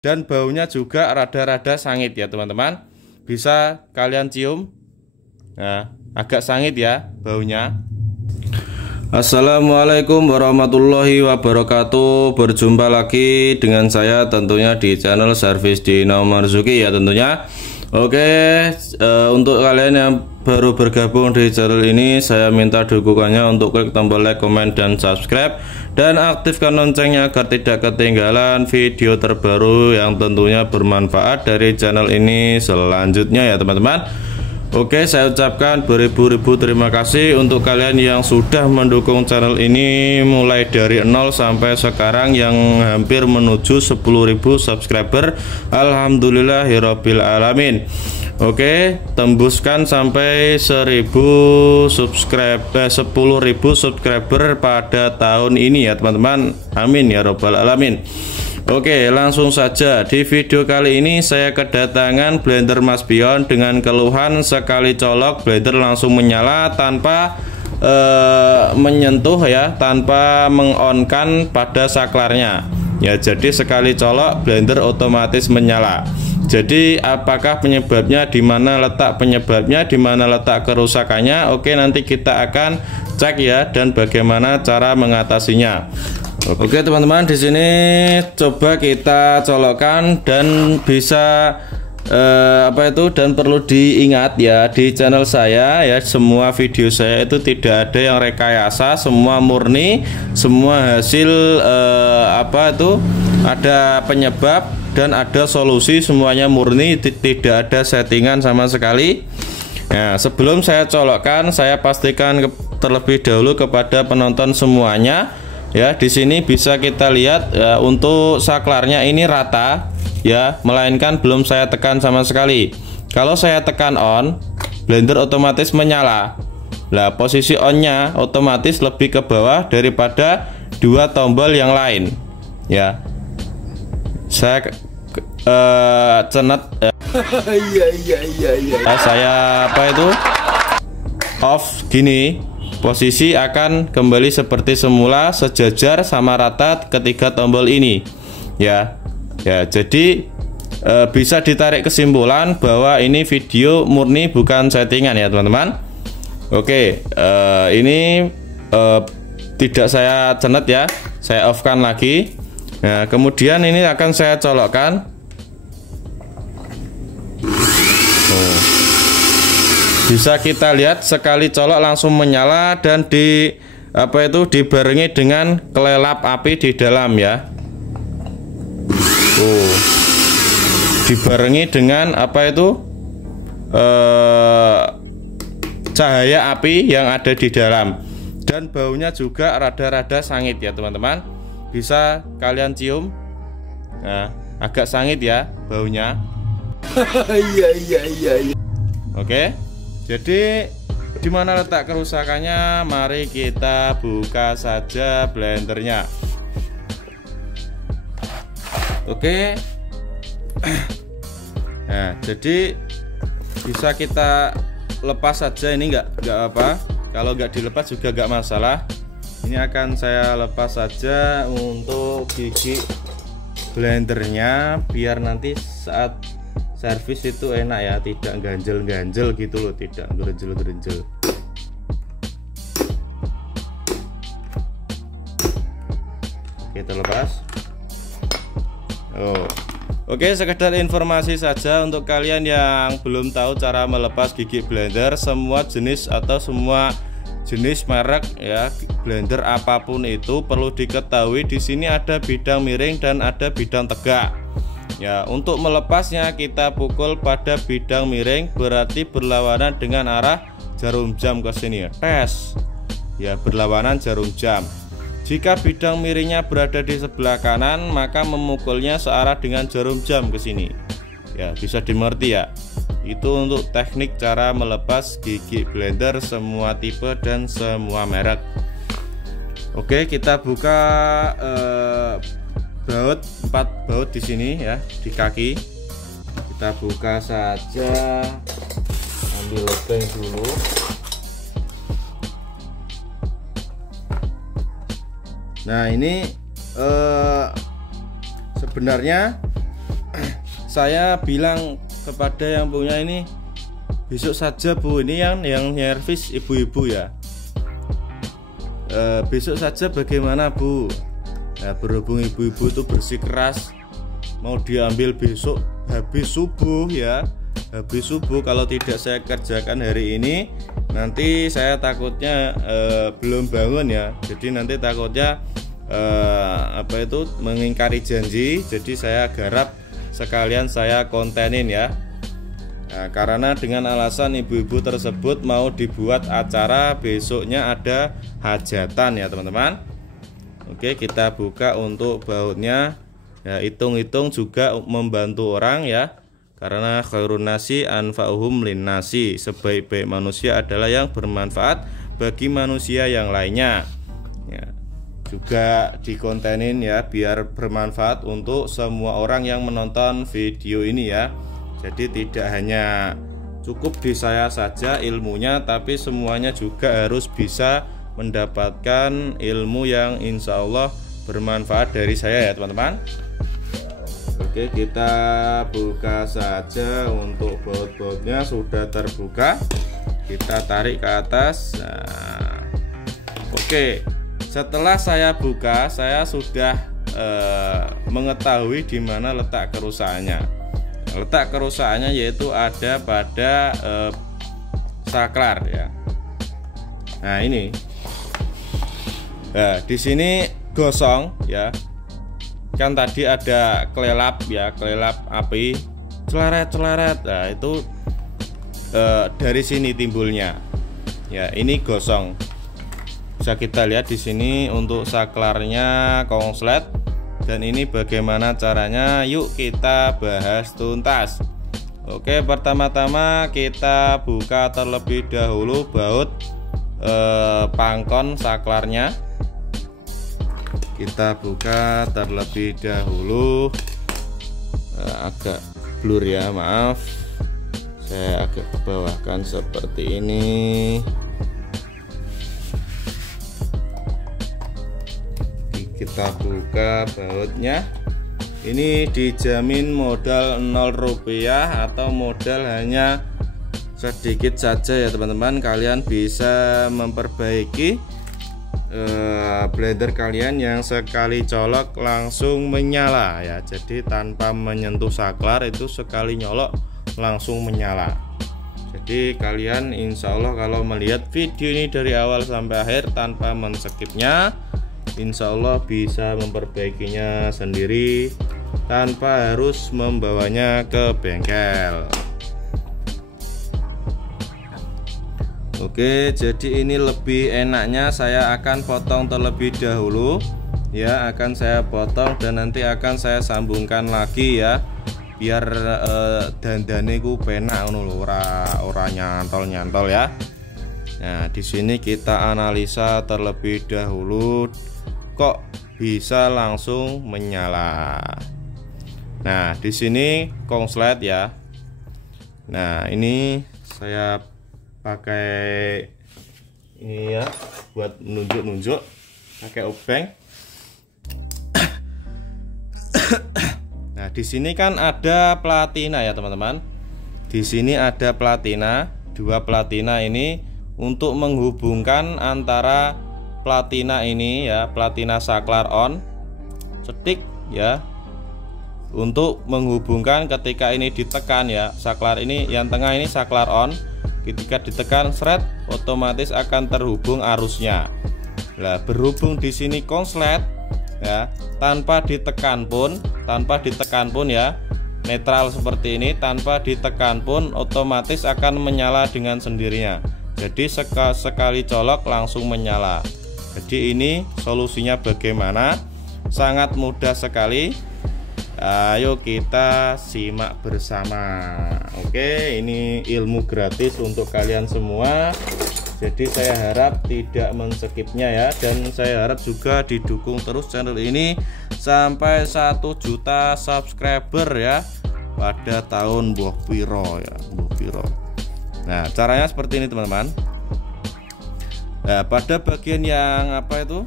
dan baunya juga rada-rada sangit ya teman-teman. Bisa kalian cium. Nah, agak sangit ya baunya. Assalamualaikum warahmatullahi wabarakatuh. Berjumpa lagi dengan saya tentunya di channel Servis Dino Marzuki ya tentunya. Oke, untuk kalian yang baru bergabung di channel ini, saya minta dukungannya untuk klik tombol like, komen, dan subscribe, dan aktifkan loncengnya agar tidak ketinggalan video terbaru yang tentunya bermanfaat dari channel ini selanjutnya ya teman-teman. Oke, saya ucapkan beribu-ribu terima kasih untuk kalian yang sudah mendukung channel ini mulai dari 0 sampai sekarang yang hampir menuju 10.000 subscriber. Alhamdulillahirabbil alamin. Oke, tembuskan sampai 10.000 subscriber pada tahun ini ya teman-teman. Amin ya robbal alamin. Oke, langsung saja. Di video kali ini saya kedatangan blender Mas Pion dengan keluhan sekali colok blender langsung menyala tanpa menyentuh ya, tanpa mengonkan pada saklarnya. Ya, jadi sekali colok blender otomatis menyala. Jadi apakah penyebabnya, di mana letak penyebabnya, di mana letak kerusakannya? Oke, nanti kita akan cek ya, dan bagaimana cara mengatasinya. Oke teman-teman, di sini coba kita colokkan dan bisa dan perlu diingat ya, di channel saya ya, semua video saya itu tidak ada yang rekayasa, semua murni, semua hasil ada penyebab dan ada solusi, semuanya murni, tidak ada settingan sama sekali. Nah, sebelum saya colokkan, saya pastikan terlebih dahulu kepada penonton semuanya. Ya, di sini bisa kita lihat ya, untuk saklarnya ini rata ya, melainkan belum saya tekan sama sekali. Kalau saya tekan on, blender otomatis menyala. Nah, posisi onnya otomatis lebih ke bawah daripada dua tombol yang lain. Ya, saya cenet. Saya off gini. Posisi akan kembali seperti semula, sejajar sama rata ketiga tombol ini ya. Jadi bisa ditarik kesimpulan bahwa ini video murni, bukan settingan ya teman-teman. Oke, ini tidak saya cenet ya, saya off kan lagi. Nah, kemudian ini akan saya colokkan. Bisa kita lihat sekali colok langsung menyala dan dibarengi dengan kelelap api di dalam ya. Dibarengi dengan cahaya api yang ada di dalam, dan baunya juga rada-rada sangit ya teman-teman. Bisa kalian cium. Nah, agak sangit ya baunya. Oke. Jadi di mana letak kerusakannya? Mari kita buka saja blendernya. Oke. Nah, jadi bisa kita lepas saja, ini nggak apa. Kalau nggak dilepas juga nggak masalah. Ini akan saya lepas saja untuk gigi blendernya, biar nanti saat servis itu enak ya, tidak ganjel-ganjel gitu loh, tidak gerenjel-gerenjel. Oke, terlepas. Oke, sekedar informasi saja untuk kalian yang belum tahu cara melepas gigi blender. Semua jenis atau semua jenis merek ya, blender apapun itu perlu diketahui, di sini ada bidang miring dan ada bidang tegak. Ya, untuk melepasnya kita pukul pada bidang miring, berarti berlawanan dengan arah jarum jam ke sini. Tes. Ya, berlawanan jarum jam. Jika bidang miringnya berada di sebelah kanan, maka memukulnya searah dengan jarum jam ke sini. Ya, bisa dimengerti ya. Itu untuk teknik cara melepas gigi blender semua tipe dan semua merek. Oke, kita buka baut, 4 baut di sini ya, di kaki. Kita buka saja, ambil lubang dulu. Nah, ini sebenarnya saya bilang kepada yang punya ini, besok saja Bu, ini yang servis ibu-ibu ya. Besok saja bagaimana Bu? Nah, berhubung ibu-ibu itu bersikeras mau diambil besok habis subuh ya, habis subuh. Kalau tidak saya kerjakan hari ini, nanti saya takutnya belum bangun ya. Jadi nanti takutnya mengingkari janji. Jadi saya garap sekalian saya kontenin ya. Nah, karena dengan alasan ibu-ibu tersebut mau dibuat acara besoknya ada hajatan ya teman-teman. Oke, kita buka untuk bautnya ya, hitung-hitung juga membantu orang ya, karena khairun nasi anfa'uhum linnasi, sebaik-baik manusia adalah yang bermanfaat bagi manusia yang lainnya ya. Juga dikontenin ya, biar bermanfaat untuk semua orang yang menonton video ini ya. Jadi tidak hanya cukup di saya saja ilmunya, tapi semuanya juga harus bisa mendapatkan ilmu yang insya Allah bermanfaat dari saya ya teman-teman. Oke, kita buka saja. Untuk baut-bautnya sudah terbuka, kita tarik ke atas. Nah, oke, setelah saya buka, saya sudah mengetahui di mana letak kerusakannya. Letak kerusakannya yaitu ada pada saklar ya. Nah ini, nah di sini gosong ya. Kan tadi ada kelelap ya, kelelap api, celeret-celeret. Nah itu dari sini timbulnya. Ya ini gosong. Bisa kita lihat di sini untuk saklarnya konslet. Dan ini bagaimana caranya? Yuk kita bahas tuntas. Oke, pertama-tama kita buka terlebih dahulu baut pangkon saklarnya. Kita buka terlebih dahulu. Agak blur ya, maaf. Saya agak bawahkan seperti ini. Kita buka bautnya. Ini dijamin modal 0 rupiah atau modal hanya sedikit saja ya teman-teman. Kalian bisa memperbaiki blender kalian yang sekali colok langsung menyala ya. Jadi tanpa menyentuh saklar itu sekali nyolok langsung menyala. Jadi kalian insya Allah kalau melihat video ini dari awal sampai akhir tanpa men-skipnya, insya Allah bisa memperbaikinya sendiri tanpa harus membawanya ke bengkel. Oke, jadi ini lebih enaknya saya akan potong terlebih dahulu ya, akan saya potong dan nanti akan saya sambungkan lagi ya, biar dandane ku penak ngono lho, ora nyantol-nyantol ya. Nah, di sini kita analisa terlebih dahulu kok bisa langsung menyala. Nah, di sini konslet ya. Nah, ini saya pakai ini ya buat menunjuk-nunjuk, pakai obeng. Nah, di sini kan ada platina ya teman-teman. Di sini ada platina, 2 platina ini untuk menghubungkan antara platina ini ya, platina saklar on setik ya, untuk menghubungkan ketika ini ditekan ya, saklar ini yang tengah ini saklar on, ketika ditekan seret otomatis akan terhubung arusnya. Nah, berhubung di sini konslet ya, tanpa ditekan pun ya, netral seperti ini, tanpa ditekan pun otomatis akan menyala dengan sendirinya. Jadi sekali colok langsung menyala. Jadi ini solusinya bagaimana? Sangat mudah sekali. Ayo kita simak bersama. Oke, ini ilmu gratis untuk kalian semua. Jadi saya harap tidak men-skipnya ya, dan saya harap juga didukung terus channel ini sampai 1 juta subscriber ya pada tahun buah piro ya, buah piro. Nah, caranya seperti ini teman-teman. Nah, pada bagian yang apa itu,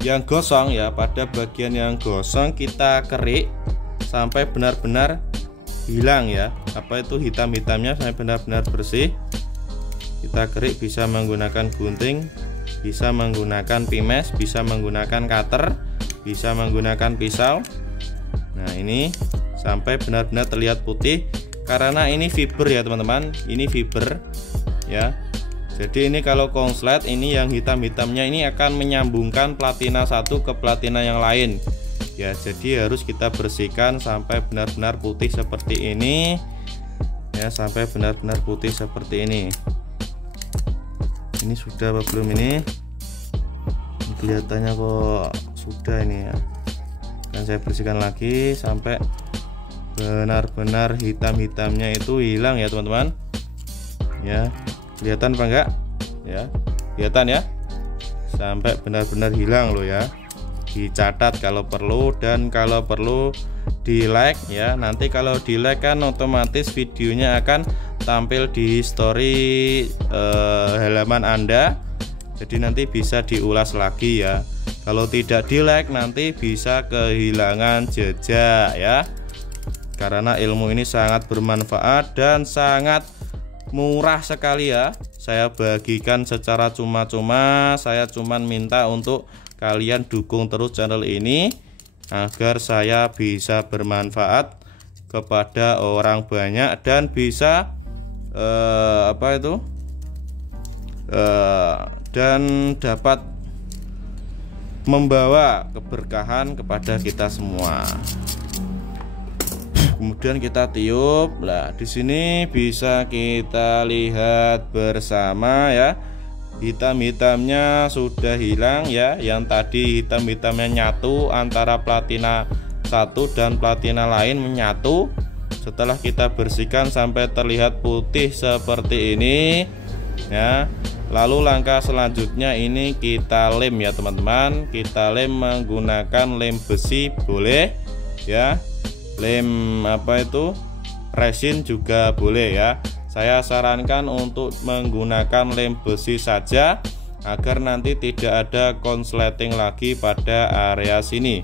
yang gosong ya, pada bagian yang gosong kita kerik sampai benar-benar hilang ya, apa itu hitam-hitamnya sampai benar-benar bersih. Kita kerik bisa menggunakan gunting, bisa menggunakan pimes, bisa menggunakan cutter, bisa menggunakan pisau. Nah ini sampai benar-benar terlihat putih karena ini fiber ya teman-teman, ini fiber ya. Jadi ini kalau konslet ini yang hitam-hitamnya ini akan menyambungkan platina satu ke platina yang lain ya. Jadi harus kita bersihkan sampai benar-benar putih seperti ini ya, sampai benar-benar putih seperti ini. Ini sudah apa belum ini? Kelihatannya kok sudah ini ya. Dan saya bersihkan lagi sampai benar-benar hitam-hitamnya itu hilang ya teman-teman ya. Kelihatan apa enggak ya? Kelihatan ya, sampai benar-benar hilang loh ya. Dicatat kalau perlu, dan kalau perlu di like ya. Nanti kalau di like kan otomatis videonya akan tampil di history halaman Anda, jadi nanti bisa diulas lagi ya. Kalau tidak di like nanti bisa kehilangan jejak ya, karena ilmu ini sangat bermanfaat dan sangat murah sekali ya. Saya bagikan secara cuma-cuma. Saya cuman minta untuk kalian dukung terus channel ini agar saya bisa bermanfaat kepada orang banyak dan bisa dan dapat membawa keberkahan kepada kita semua. Kemudian kita tiup. Nah, di sini bisa kita lihat bersama ya. Hitam-hitamnya sudah hilang ya. Yang tadi hitam-hitamnya nyatu antara platina satu dan platina lain menyatu. Setelah kita bersihkan sampai terlihat putih seperti ini ya. Lalu langkah selanjutnya ini kita lem ya teman-teman. Kita lem menggunakan lem besi boleh ya. Lem resin juga boleh ya. Saya sarankan untuk menggunakan lem besi saja agar nanti tidak ada konsleting lagi pada area sini.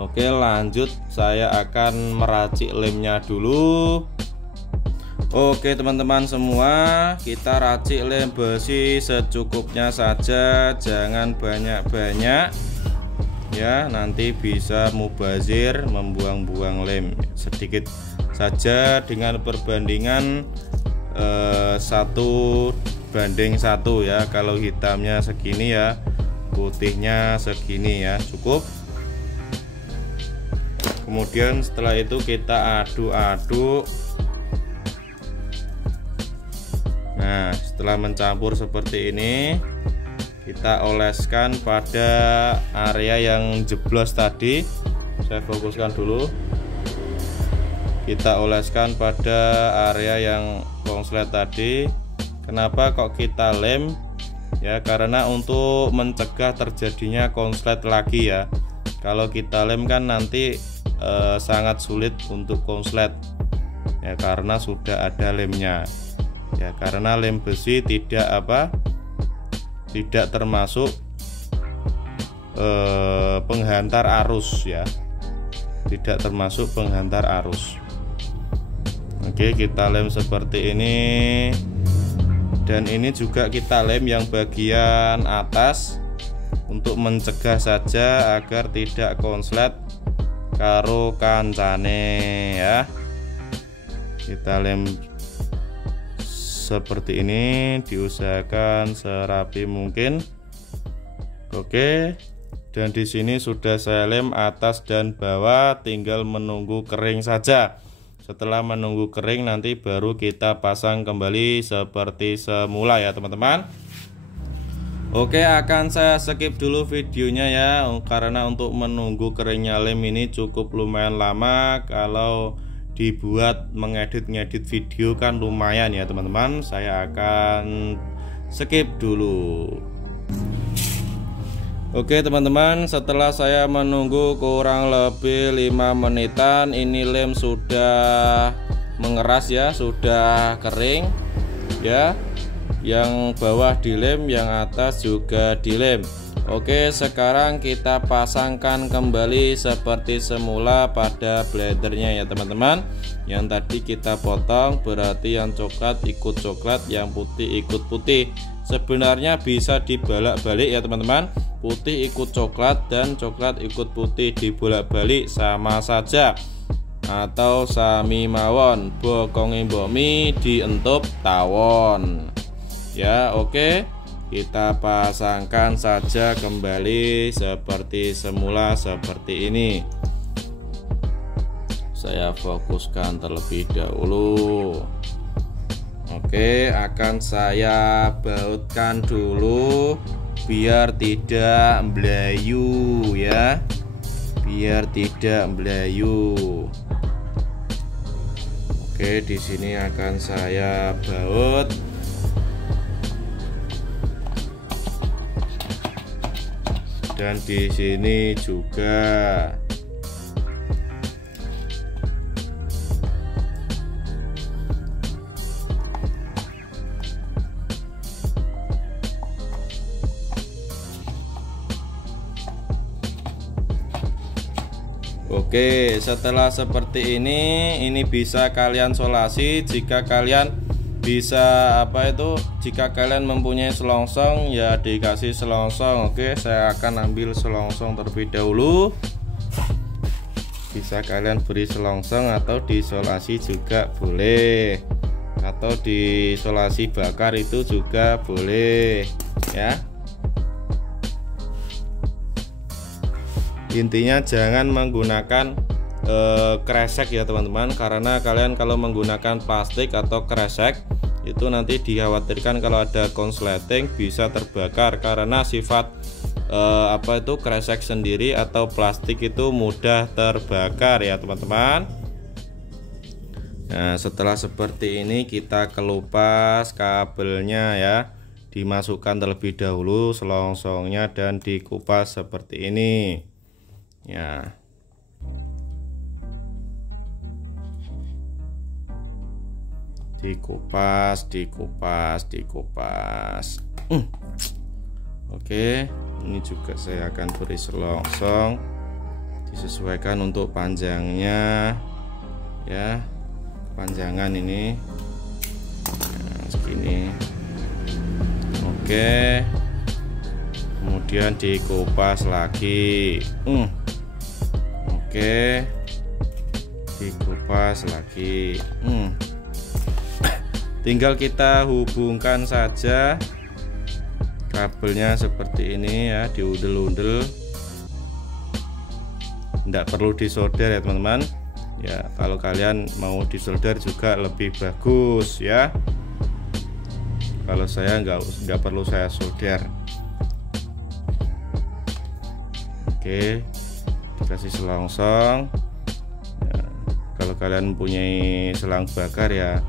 Oke, lanjut saya akan meracik lemnya dulu. Oke teman-teman semua, kita racik lem besi secukupnya saja, jangan banyak-banyak ya, nanti bisa mubazir, membuang-buang lem. Sedikit saja dengan perbandingan 1:1 ya. Kalau hitamnya segini ya, putihnya segini ya, cukup. Kemudian setelah itu kita aduk-aduk. Nah, setelah mencampur seperti ini, kita oleskan pada area yang jeblos tadi. Saya fokuskan dulu. Kita oleskan pada area yang konslet tadi. Kenapa kok kita lem? Ya, karena untuk mencegah terjadinya konslet lagi ya. Kalau kita lem kan nanti sangat sulit untuk konslet ya, karena sudah ada lemnya. Ya, karena lem besi tidak termasuk penghantar arus ya, tidak termasuk penghantar arus. Oke, kita lem seperti ini, dan ini juga kita lem yang bagian atas untuk mencegah saja agar tidak konslet karo kancane ya. Kita lem seperti ini, diusahakan serapi mungkin. Oke, dan di sini sudah saya lem atas dan bawah, tinggal menunggu kering saja. Setelah menunggu kering nanti baru kita pasang kembali seperti semula ya teman-teman. Oke, akan saya skip dulu videonya ya, karena untuk menunggu keringnya lem ini cukup lumayan lama. Kalau dibuat mengedit-ngedit video kan lumayan ya teman-teman. Saya akan skip dulu. Oke teman-teman, setelah saya menunggu kurang lebih 5 menitan, ini lem sudah mengeras ya, sudah kering ya. Yang bawah dilem, yang atas juga dilem. Oke, sekarang kita pasangkan kembali seperti semula pada blendernya ya teman-teman. Yang tadi kita potong berarti yang coklat ikut coklat, yang putih ikut putih. Sebenarnya bisa dibolak-balik ya teman-teman. Putih ikut coklat dan coklat ikut putih dibolak-balik sama saja. Atau sami mawon, bokonge bomi dientup tawon. Ya, oke. Kita pasangkan saja kembali seperti semula seperti ini. Saya fokuskan terlebih dahulu. Oke, akan saya bautkan dulu biar tidak mblayu ya. Biar tidak mblayu. Oke, di sini akan saya baut. Dan di sini juga. Oke, setelah seperti ini bisa kalian solasi. Jika kalian bisa jika kalian mempunyai selongsong ya dikasih selongsong. Oke, saya akan ambil selongsong terlebih dahulu. Bisa kalian beri selongsong atau disolasi juga boleh, atau disolasi bakar itu juga boleh ya. Intinya jangan menggunakan kresek ya teman-teman, karena kalian kalau menggunakan plastik atau kresek itu nanti dikhawatirkan kalau ada konsleting bisa terbakar, karena sifat kresek sendiri atau plastik itu mudah terbakar ya teman-teman. Nah, setelah seperti ini kita kelupas kabelnya ya, dimasukkan terlebih dahulu selongsongnya dan dikupas seperti ini ya. Dikupas. Oke, ini juga saya akan beri selongsong, disesuaikan untuk panjangnya ya, panjangan ini nah, segini. Oke, kemudian dikupas lagi. Oke, dikupas lagi. Tinggal kita hubungkan saja kabelnya seperti ini ya, diundel-undel. Tidak perlu disolder ya teman-teman ya. Kalau kalian mau disolder juga lebih bagus ya. Kalau saya nggak perlu saya solder. Oke, dikasih selongsong ya. Kalau kalian mempunyai selang bakar ya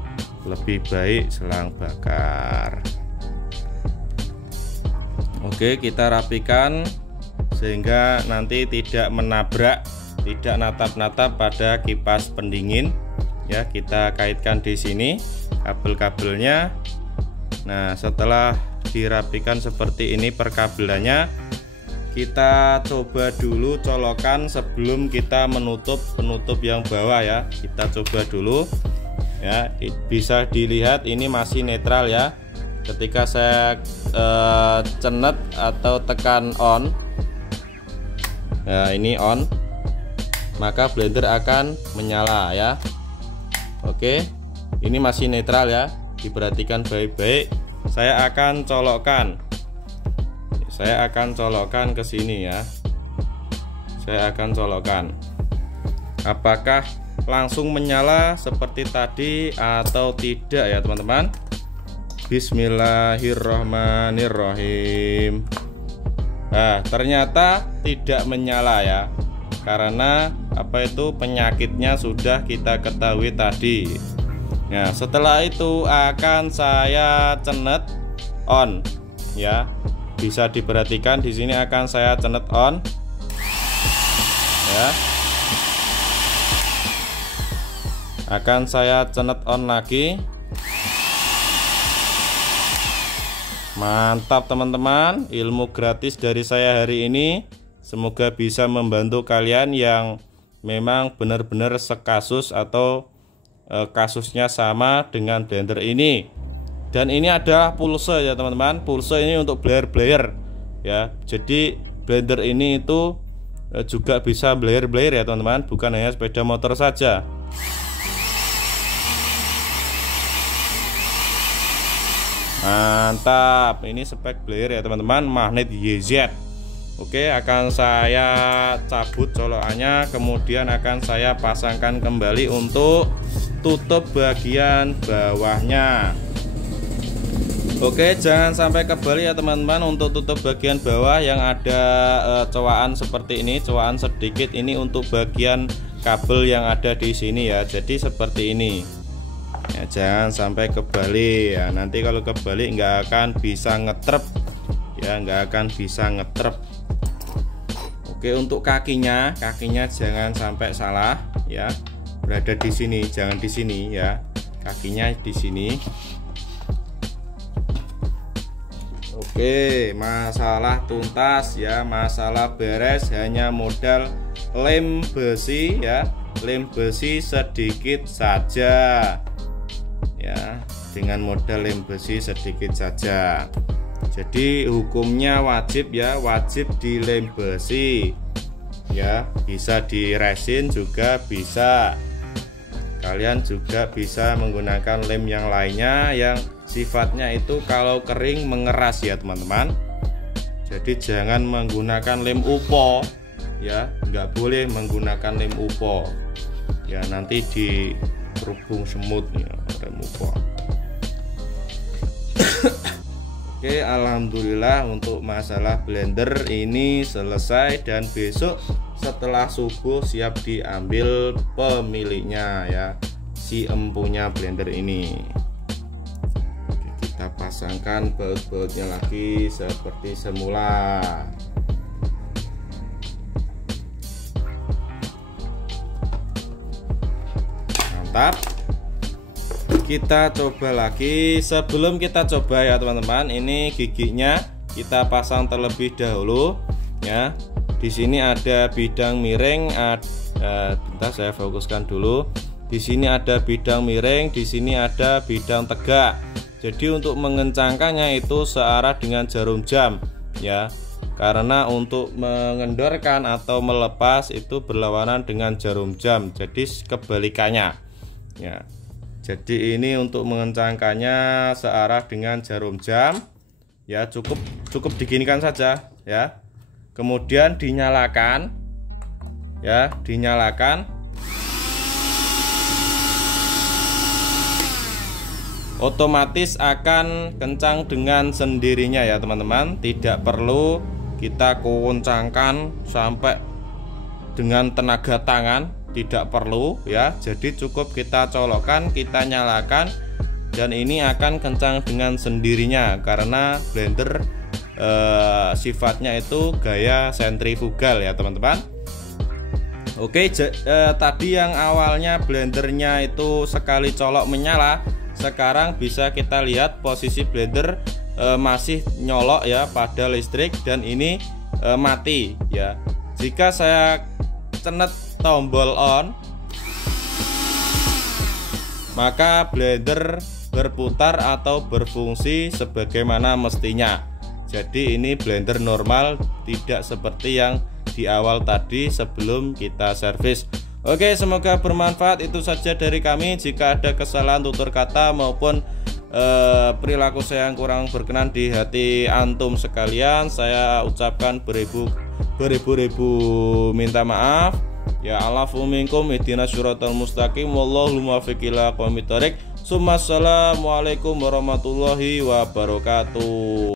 lebih baik selang bakar. Oke, kita rapikan sehingga nanti tidak menabrak, tidak natap-natap pada kipas pendingin ya. Kita kaitkan di sini kabel-kabelnya. Nah, setelah dirapikan seperti ini perkabelannya, kita coba dulu colokan sebelum kita menutup penutup yang bawah ya. Kita coba dulu ya, bisa dilihat ini masih netral ya. Ketika saya cenet atau tekan on, nah ini on, maka blender akan menyala ya. Oke, ini masih netral ya, diperhatikan baik-baik. Saya akan colokkan ke sini ya. Saya akan colokkan. Apakah langsung menyala seperti tadi atau tidak ya teman-teman? Bismillahirrahmanirrahim. Nah, ternyata tidak menyala ya, karena penyakitnya sudah kita ketahui tadi. Nah, setelah itu akan saya cenet on ya. Bisa diperhatikan di sini akan saya cenet on ya. Akan saya cenet on lagi. Mantap teman-teman, ilmu gratis dari saya hari ini. Semoga bisa membantu kalian yang memang benar-benar sekasus atau kasusnya sama dengan blender ini. Dan ini adalah pulsa ya teman-teman. Pulsa ini untuk blayer-blayer ya. Jadi blender ini itu juga bisa blayer-blayer ya teman-teman, bukan hanya sepeda motor saja. Mantap, ini spek blayer ya teman-teman, magnet YZ. Oke, akan saya cabut colokannya, kemudian akan saya pasangkan kembali untuk tutup bagian bawahnya. Oke, jangan sampai kebalik ya teman-teman. Untuk tutup bagian bawah yang ada cowaan seperti ini, cowaan sedikit ini untuk bagian kabel yang ada di sini ya. Jadi seperti ini. Ya, jangan sampai kebalik ya, nanti kalau kebalik nggak akan bisa ngetrep ya, nggak akan bisa ngetrep. Oke, untuk kakinya jangan sampai salah ya, berada di sini, jangan di sini ya, kakinya di sini. Oke, masalah tuntas ya, masalah beres, hanya modal lem besi ya, lem besi sedikit saja ya, dengan modal lem besi sedikit saja. Jadi hukumnya wajib ya, wajib di lem besi ya, bisa di resin juga bisa. Kalian juga bisa menggunakan lem yang lainnya yang sifatnya itu kalau kering mengeras ya teman-teman. Jadi jangan menggunakan lem UPO ya, nggak boleh menggunakan lem UPO ya, nanti di terhubung semut ya rem UPO. Oke, alhamdulillah untuk masalah blender ini selesai, dan besok setelah subuh siap diambil pemiliknya ya, si empunya blender ini. Oke, kita pasangkan baut-bautnya lagi seperti semula. Mantap. Kita coba lagi. Sebelum kita coba ya teman-teman, ini giginya kita pasang terlebih dahulu ya. Di sini ada bidang miring, bentar saya fokuskan dulu. Di sini ada bidang miring, di sini ada bidang tegak. Jadi untuk mengencangkannya itu searah dengan jarum jam ya. Karena untuk mengendorkan atau melepas itu berlawanan dengan jarum jam. Jadi kebalikannya ya. Jadi ini untuk mengencangkannya searah dengan jarum jam ya, cukup diginikan saja ya. Kemudian dinyalakan ya, dinyalakan. Otomatis akan kencang dengan sendirinya ya teman-teman, tidak perlu kita kencangkan sampai dengan tenaga tangan, tidak perlu ya. Jadi cukup kita colokkan, kita nyalakan, dan ini akan kencang dengan sendirinya karena blender sifatnya itu gaya sentrifugal ya teman-teman. Oke, tadi yang awalnya blendernya itu sekali colok menyala, sekarang bisa kita lihat posisi blender masih nyolok ya pada listrik, dan ini mati ya. Jika saya cenet tombol on, maka blender berputar atau berfungsi sebagaimana mestinya. Jadi ini blender normal, tidak seperti yang di awal tadi sebelum kita servis. Oke, semoga bermanfaat. Itu saja dari kami. Jika ada kesalahan tutur kata maupun perilaku saya yang kurang berkenan di hati antum sekalian, saya ucapkan beribu-ribu minta maaf. Ya Allahu minkum ihdinas syiratal mustaqim wallahu muwaffiq ila aqwamit thoriq. Assalamualaikum warahmatullahi wabarakatuh.